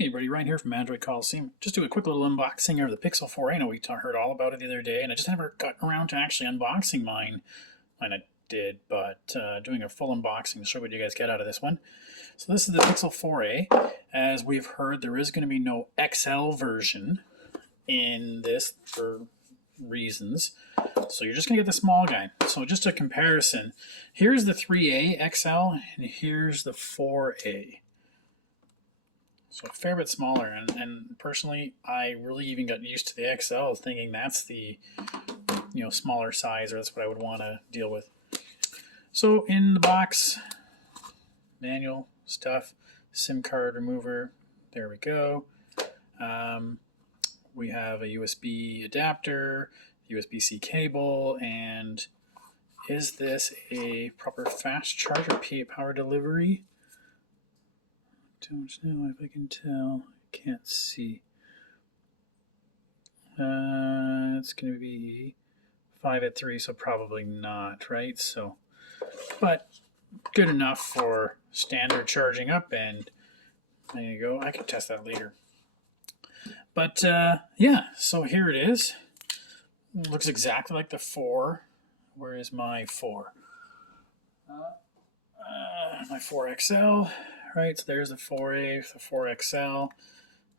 Hey everybody, Ryan here from Android Coliseum. Just do a quick little unboxing of the Pixel 4a. I know we heard all about it the other day, and I just never got around to actually unboxing mine. I did, but doing a full unboxing to show what you guys get out of this one. So this is the Pixel 4a. As we've heard, there is going to be no XL version in this for reasons. So you're just going to get the small guy. So just a comparison. Here's the 3a XL, and here's the 4a. So a fair bit smaller, and personally, I really even got used to the XL, thinking that's the smaller size, or that's what I would want to deal with. So in the box, manual stuff, SIM card remover. There we go. We have a USB adapter, USB-C cable, and is this a proper fast charger power delivery? Don't know if I can tell. Can't see. It's going to be 5 at 3, so probably not, right? So, but good enough for standard charging up, and there you go. I can test that later. But yeah, so here it is. It looks exactly like the 4. Where is my 4? My 4XL. Right, so there's the 4A, the 4XL.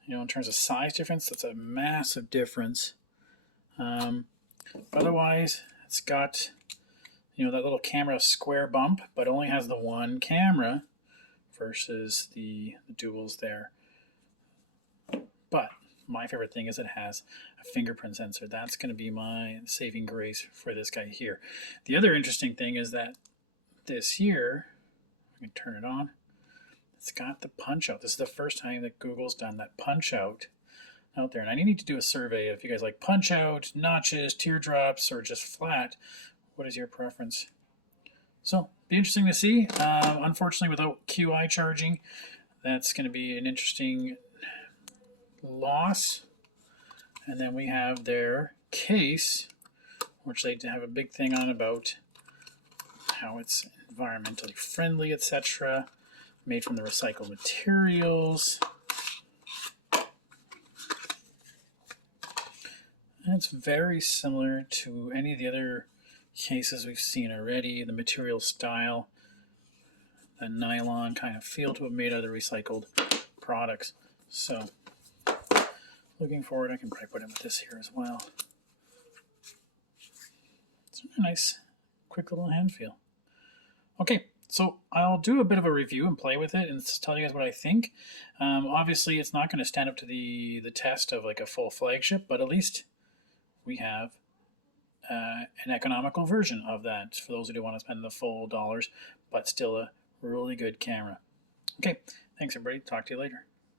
In terms of size difference, that's a massive difference. Otherwise, it's got, that little camera square bump, but only has the one camera versus the duals there. But my favorite thing is it has a fingerprint sensor. That's going to be my saving grace for this guy here. The other interesting thing is that this here, I can turn it on. It's got the punch out. This is the first time that Google's done that punch out there. And I need to do a survey if you guys like punch out, notches, teardrops, or just flat. What is your preference? So, be interesting to see. Unfortunately, without QI charging, that's going to be an interesting loss. And then we have their case, which they have a big thing on about how it's environmentally friendly, etc. Made from the recycled materials. And it's very similar to any of the other cases we've seen already. The material style, the nylon kind of feel to it, made out of the recycled products. So, looking forward, I can probably put in with this here as well. It's a nice, quick little hand feel. Okay. So I'll do a bit of a review and play with it and tell you guys what I think. Obviously, it's not going to stand up to the test of like a full flagship, but at least we have an economical version of that for those who do want to spend the full dollars, but still a really good camera. Okay, thanks everybody. Talk to you later.